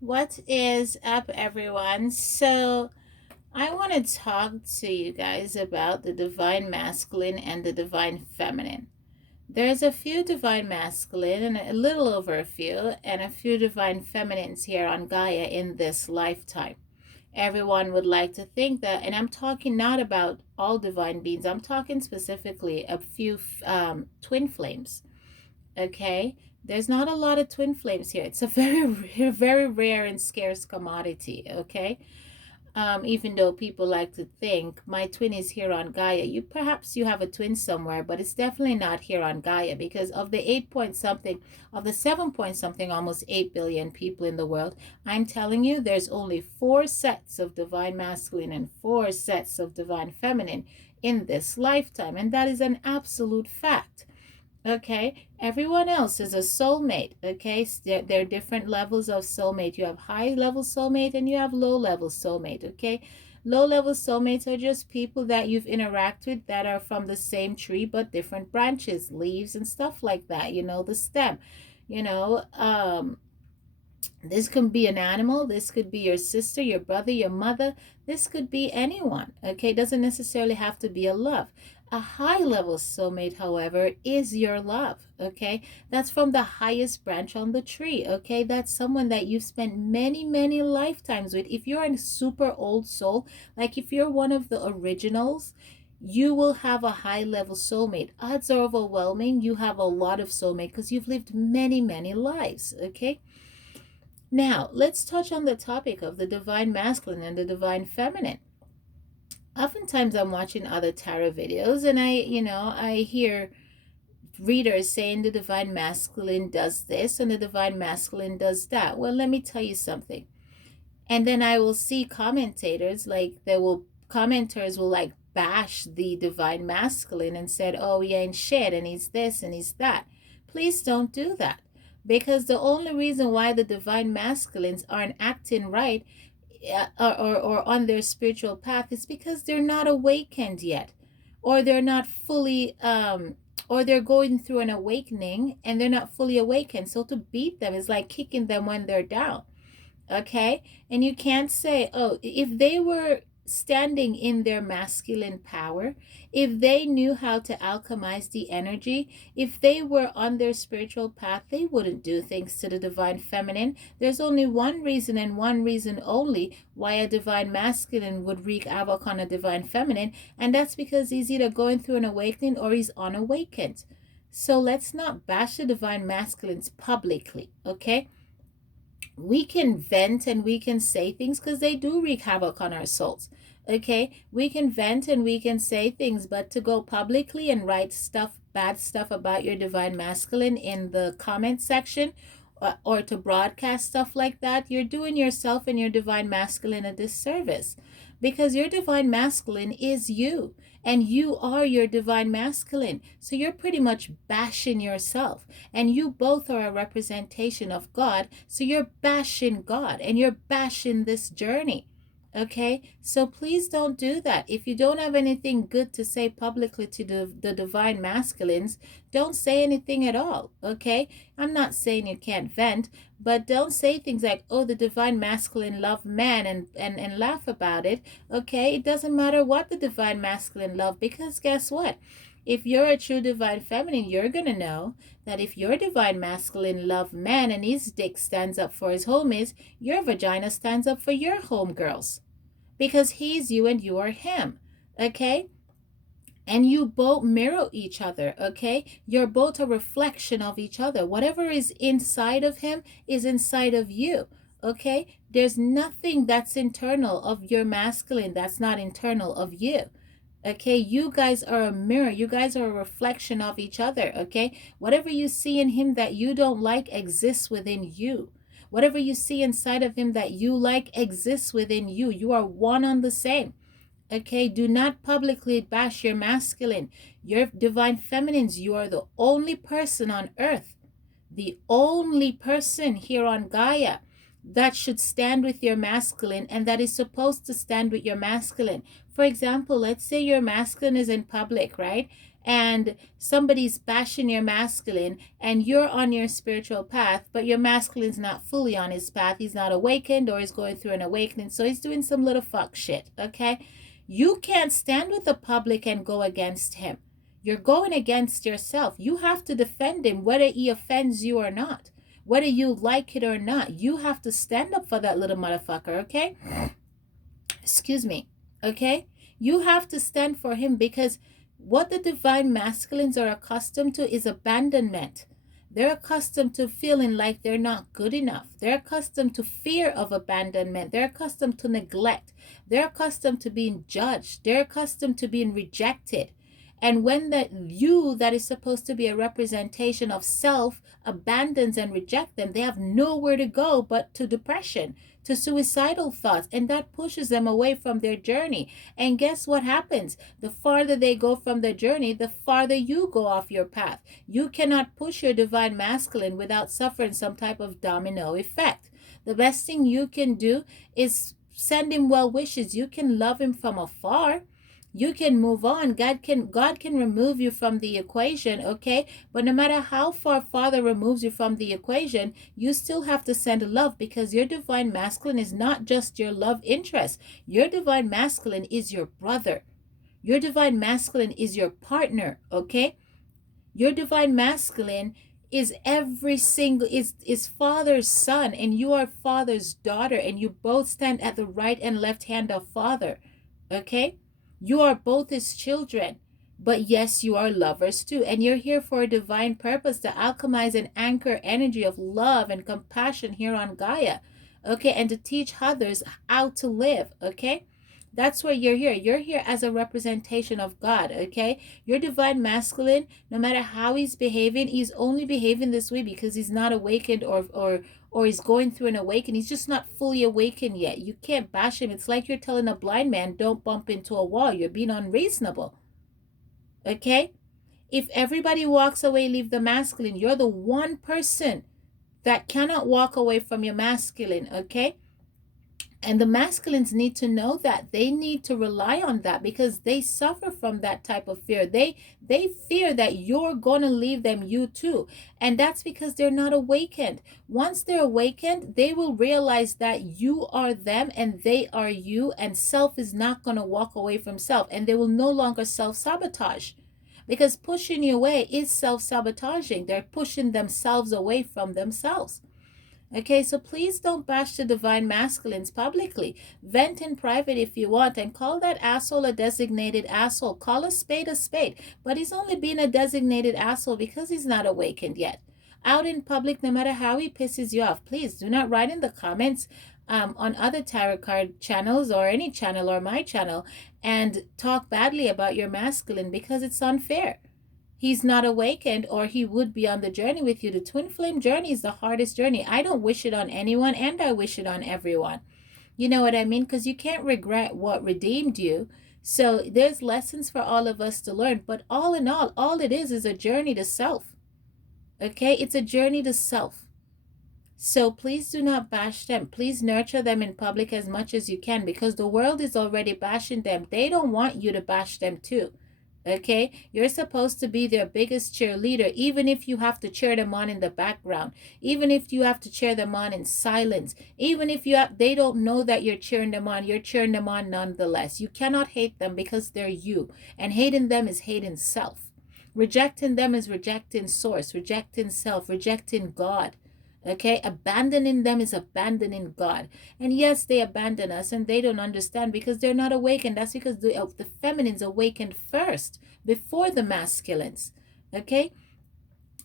What is up, everyone? I want to talk to you guys about the divine masculine and the divine feminine. There's a few divine masculine and a little over a few, and a few divine feminines here on Gaia in this lifetime. Everyone would like to think that, and I'm talking not about all divine beings, I'm talking specifically a few twin flames. Okay, there's not a lot of twin flames here. It's a very rare and scarce commodity. Okay, even though people like to think my twin is here on Gaia, you have a twin somewhere, but it's definitely not here on Gaia, because of the 8 point something, of the 7 point something, almost 8 billion people in the world, I'm telling you, there's only 4 sets of divine masculine and 4 sets of divine feminine in this lifetime, and that is an absolute fact. Okay, everyone else is a soulmate. Okay, there are different levels of soulmate. You have high level soulmate and you have low level soulmate. Okay, low level soulmates are just people that you've interacted with that are from the same tree but different branches, leaves, and stuff like that. You know, the stem. You know, this could be an animal, this could be your sister, your brother, your mother, this could be anyone. Okay, it doesn't necessarily have to be a love. A high level soulmate, however, is your love. Okay, that's from the highest branch on the tree. Okay, that's someone that you've spent many lifetimes with. If you're a super old soul, like if you're one of the originals, you will have a high level soulmate. Odds are overwhelming you have a lot of soulmate because you've lived many lives. Okay, now, let's touch on the topic of the divine masculine and the divine feminine. Oftentimes, I'm watching other tarot videos and I hear readers saying the divine masculine does this and the divine masculine does that. Well, let me tell you something. And then I will see commentators commenters will like bash the divine masculine and said, oh, he ain't shit and he's this and he's that. Please don't do that. Because the only reason why the divine masculines aren't acting right, or on their spiritual path, is because they're not awakened yet, or they're not fully or they're going through an awakening and they're not fully awakened. So to beat them is like kicking them when they're down. Okay, and you can't say, oh, if they were standing in their masculine power, if they knew how to alchemize the energy, if they were on their spiritual path, they wouldn't do things to the divine feminine. There's only one reason and one reason only why a divine masculine would wreak havoc on a divine feminine, and that's because he's either going through an awakening or he's unawakened. So let's not bash the divine masculines publicly. Okay, we can vent and we can say things because they do wreak havoc on our souls. Okay, we can vent and we can say things, but to go publicly and write bad stuff about your divine masculine in the comment section, or to broadcast stuff like that, you're doing yourself and your divine masculine a disservice, because your divine masculine is you and you are your divine masculine. So you're pretty much bashing yourself, and you both are a representation of God. So you're bashing God and you're bashing this journey. Okay, so please don't do that. If you don't have anything good to say publicly to the divine masculines, don't say anything at all. Okay, I'm not saying you can't vent, but don't say things like, oh, the divine masculine love man, and laugh about it. Okay, it doesn't matter what the divine masculine love, because guess what? If you're a true divine feminine, you're going to know that if your divine masculine love man and his dick stands up for his homies, your vagina stands up for your homegirls, because he's you and you are him. Okay, and you both mirror each other. Okay, you're both a reflection of each other. Whatever is inside of him is inside of you. Okay, there's nothing that's internal of your masculine that's not internal of you. Okay, you guys are a mirror, you guys are a reflection of each other. Okay, whatever you see in him that you don't like exists within you. Whatever you see inside of him that you like exists within you. You are one on the same. Okay, do not publicly bash your masculine. Your divine feminines, you are the only person on earth, the only person here on Gaia that should stand with your masculine and that is supposed to stand with your masculine. For example, let's say your masculine is in public, right? and somebody's bashing your masculine and you're on your spiritual path, but your masculine's not fully on his path. He's not awakened or he's going through an awakening. So he's doing some little fuck shit, okay? You can't stand with the public and go against him. You're going against yourself. You have to defend him whether he offends you or not. Whether you like it or not, you have to stand up for that little motherfucker, okay? Excuse me, okay? You have to stand for him, because what the divine masculines are accustomed to is abandonment. They're accustomed to feeling like they're not good enough. They're accustomed to fear of abandonment. They're accustomed to neglect. They're accustomed to being judged. They're accustomed to being rejected. And when that you that is supposed to be a representation of self abandons and reject them, they have nowhere to go but to depression, to suicidal thoughts, and that pushes them away from their journey. And guess what happens? The farther they go from their journey, the farther you go off your path. You cannot push your divine masculine without suffering some type of domino effect. The best thing you can do is send him well wishes. You can love him from afar. You can move on. God can remove you from the equation, okay? But no matter how far Father removes you from the equation, you still have to send love, because your divine masculine is not just your love interest. Your divine masculine is your brother. Your divine masculine is your partner, okay? Your divine masculine is is Father's son, and you are Father's daughter, and you both stand at the right and left hand of Father, okay? You are both his children, but yes, you are lovers too. And you're here for a divine purpose, to alchemize and anchor energy of love and compassion here on Gaia, okay? And to teach others how to live, okay? That's why you're here. You're here as a representation of God, okay? Your divine masculine, no matter how he's behaving, he's only behaving this way because he's not awakened, or he's going through an awakening. He's just not fully awakened yet. You can't bash him. It's like you're telling a blind man, don't bump into a wall. You're being unreasonable, okay? If everybody walks away, leave the masculine, you're the one person that cannot walk away from your masculine, okay? And the masculines need to know that. They need to rely on that, because they suffer from that type of fear. They fear that you're going to leave them, you too. And that's because they're not awakened. Once they're awakened, they will realize that you are them and they are you, and self is not going to walk away from self, and they will no longer self-sabotage. Because pushing you away is self-sabotaging. They're pushing themselves away from themselves. Okay, so please don't bash the divine masculines publicly. Vent in private if you want, and call that asshole a designated asshole. Call a spade, but he's only being a designated asshole because he's not awakened yet. Out in public, no matter how he pisses you off, please do not write in the comments on other tarot card channels or any channel or my channel and talk badly about your masculine, because it's unfair. He's not awakened, or he would be on the journey with you. The twin flame journey is the hardest journey. I don't wish it on anyone, and I wish it on everyone. You know what I mean? Because you can't regret what redeemed you. So there's lessons for all of us to learn. But all in all it is a journey to self. Okay? It's a journey to self. So please do not bash them. Please nurture them in public as much as you can, because the world is already bashing them. They don't want you to bash them too. Okay, you're supposed to be their biggest cheerleader, even if you have to cheer them on in the background, even if you have to cheer them on in silence, even if they don't know that you're cheering them on, you're cheering them on nonetheless. You cannot hate them, because they're you, and hating them is hating self. Rejecting them is rejecting source, rejecting self, rejecting God. Okay, abandoning them is abandoning God. And yes, they abandon us, and they don't understand because they're not awakened. That's because the feminines awakened first before the masculines. Okay,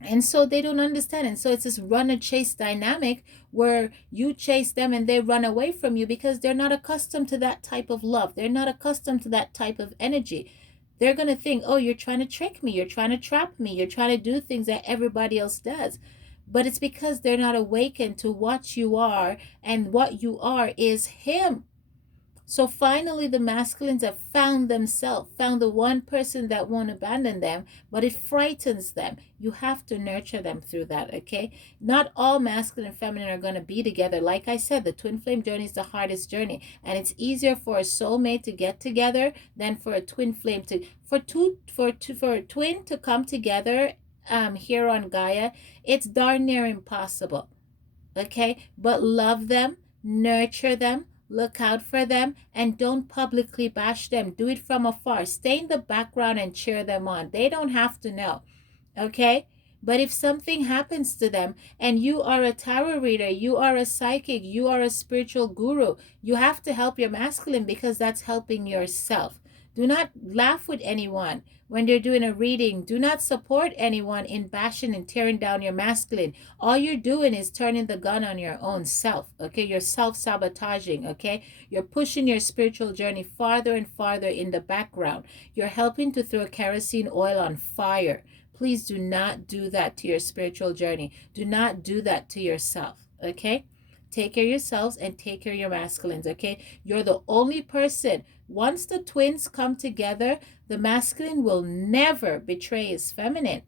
and so they don't understand. And so it's this run and chase dynamic where you chase them and they run away from you, because they're not accustomed to that type of love. They're not accustomed to that type of energy. They're going to think, oh, you're trying to trick me, you're trying to trap me, you're trying to do things that everybody else does. But it's because they're not awakened to what you are, and what you are is him. So finally, the masculines have found themselves, found the one person that won't abandon them, but it frightens them. You have to nurture them through that, okay? Not all masculine and feminine are going to be together. Like I said, the twin flame journey is the hardest journey, and it's easier for a soulmate to get together than for a twin flame to for a twin to come together here on Gaia. It's darn near impossible, okay? But love them, nurture them, look out for them, and don't publicly bash them. Do it from afar. Stay in the background and cheer them on. They don't have to know, okay? But if something happens to them and you are a tarot reader, you are a psychic, you are a spiritual guru, you have to help your masculine because that's helping yourself. Do not laugh with anyone when they're doing a reading. Do not support anyone in bashing and tearing down your masculine. All you're doing is turning the gun on your own self, okay? You're self-sabotaging, okay? You're pushing your spiritual journey farther and farther in the background. You're helping to throw kerosene oil on fire. Please do not do that to your spiritual journey. Do not do that to yourself, okay? Take care of yourselves and take care of your masculines, okay? You're the only person. Once the twins come together, the masculine will never betray his feminine.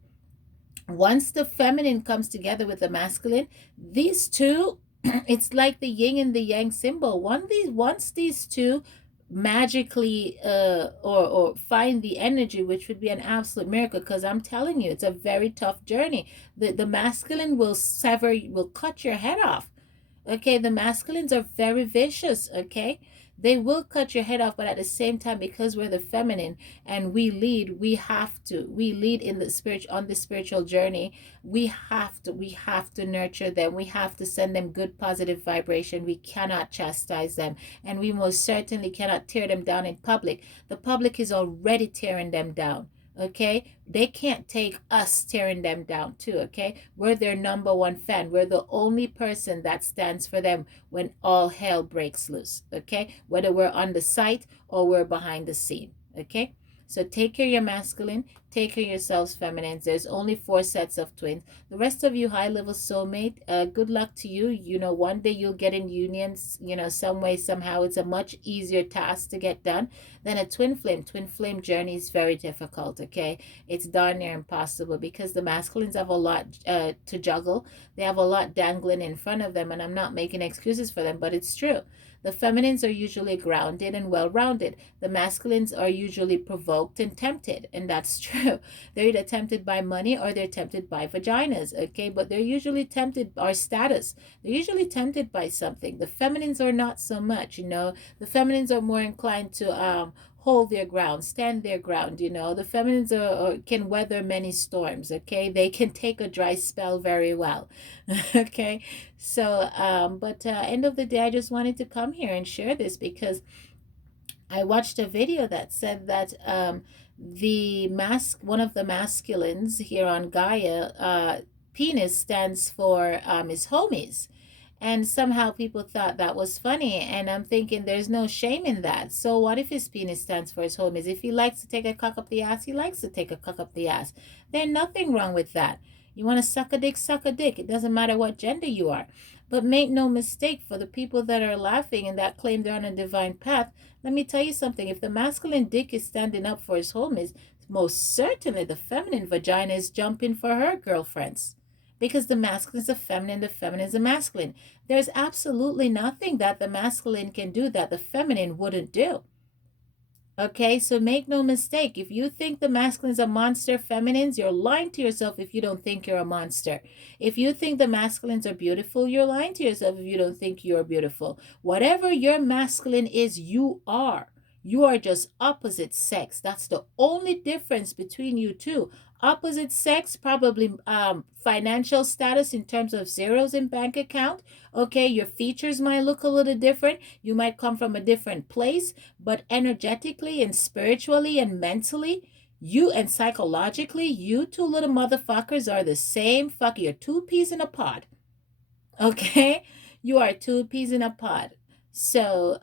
Once the feminine comes together with the masculine, these two, it's like the yin and the yang symbol. Once these two magically or find the energy, which would be an absolute miracle, because I'm telling you, it's a very tough journey. The masculine will cut your head off. Okay, the masculines are very vicious, okay? They will cut your head off, but at the same time, because we're the feminine and we lead in the spirit on the spiritual journey. We have to nurture them. We have to send them good positive vibration. We cannot chastise them, and we most certainly cannot tear them down in public. The public is already tearing them down. Okay, they can't take us tearing them down too. Okay, we're their number one fan. We're the only person that stands for them when all hell breaks loose. Okay, whether we're on the site or we're behind the scene. Okay, so take care of your masculine, take care of yourselves feminines. There's only 4 sets of twins. The rest of you high level soulmate, good luck to you. You know, one day you'll get in unions, you know, some way, somehow. It's a much easier task to get done than a twin flame. Twin flame journey is very difficult, okay? It's darn near impossible because the masculines have a lot to juggle. They have a lot dangling in front of them, and I'm not making excuses for them, but it's true. The feminines are usually grounded and well-rounded. The masculines are usually provoked and tempted, and that's true. They're either tempted by money or they're tempted by vaginas, okay? But they're usually tempted by status. They're usually tempted by something. The feminines are not so much, you know. The feminines are more inclined to hold their ground, stand their ground, you know. The feminines can weather many storms, okay? They can take a dry spell very well, okay? So, but end of the day, I just wanted to come here and share this because I watched a video that said that one of the masculines here on Gaia, penis stands for his homies. And somehow people thought that was funny. And I'm thinking there's no shame in that. So what if his penis stands for his homies? If he likes to take a cock up the ass, he likes to take a cock up the ass. There's nothing wrong with that. You want to suck a dick, suck a dick. It doesn't matter what gender you are. But make no mistake, for the people that are laughing and that claim they're on a divine path, let me tell you something. If the masculine dick is standing up for his homies, most certainly the feminine vagina is jumping for her girlfriends. Because the masculine is a feminine, the feminine is a masculine. There's absolutely nothing that the masculine can do that the feminine wouldn't do. Okay, so make no mistake. If you think the masculines are monster feminines, you're lying to yourself if you don't think you're a monster. If you think the masculines are beautiful, you're lying to yourself if you don't think you're beautiful. Whatever your masculine is, you are. You are just opposite sex. That's the only difference between you two. Opposite sex, probably financial status in terms of zeros in bank account. Okay, your features might look a little different. You might come from a different place, but energetically and spiritually and mentally, you and psychologically, you two little motherfuckers are the same fuck. You're two peas in a pod. Okay? You are two peas in a pod. So,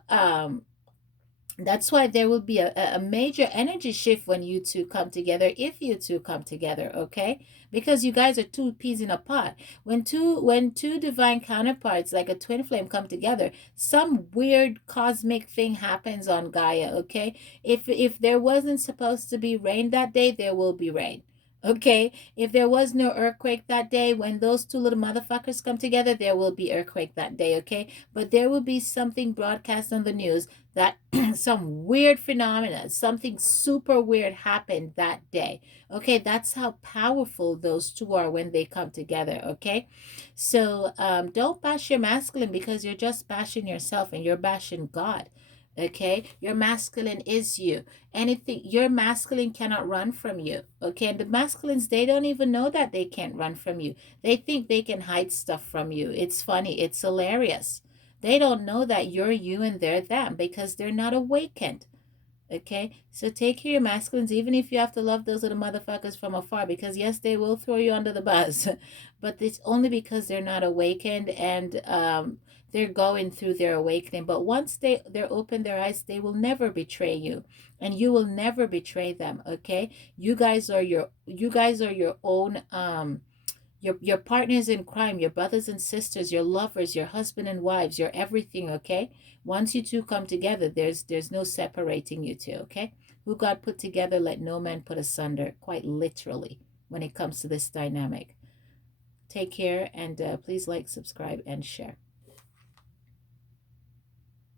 that's why there will be a major energy shift when you two come together, if you two come together, okay? because you guys are two peas in a pod. When two divine counterparts like a twin flame come together, some weird cosmic thing happens on Gaia, okay? If there wasn't supposed to be rain that day, there will be rain. Okay, if there was no earthquake that day, when those two little motherfuckers come together, there will be earthquake that day, okay? But there will be something broadcast on the news that some weird phenomena, something super weird happened that day. Okay, that's how powerful those two are when they come together, okay? So don't bash your masculine because you're just bashing yourself and you're bashing God. Okay, your masculine is you. Anything, your masculine cannot run from you. Okay, and the masculines, they don't even know that they can't run from you. They think they can hide stuff from you. It's funny, it's hilarious. They don't know that you're you and they're them because they're not awakened. Okay, so take care of your masculines, even if you have to love those little motherfuckers from afar, because yes, they will throw you under the bus, but it's only because they're not awakened and they're going through their awakening. But once they're open their eyes, they will never betray you, and you will never betray them. Okay, you guys are your own your partners in crime, your brothers and sisters, your lovers, your husband and wives, your everything, okay? Once you two come together, there's no separating you two, okay? Who God put together, let no man put asunder, quite literally, when it comes to this dynamic. Take care and please like, subscribe, and share.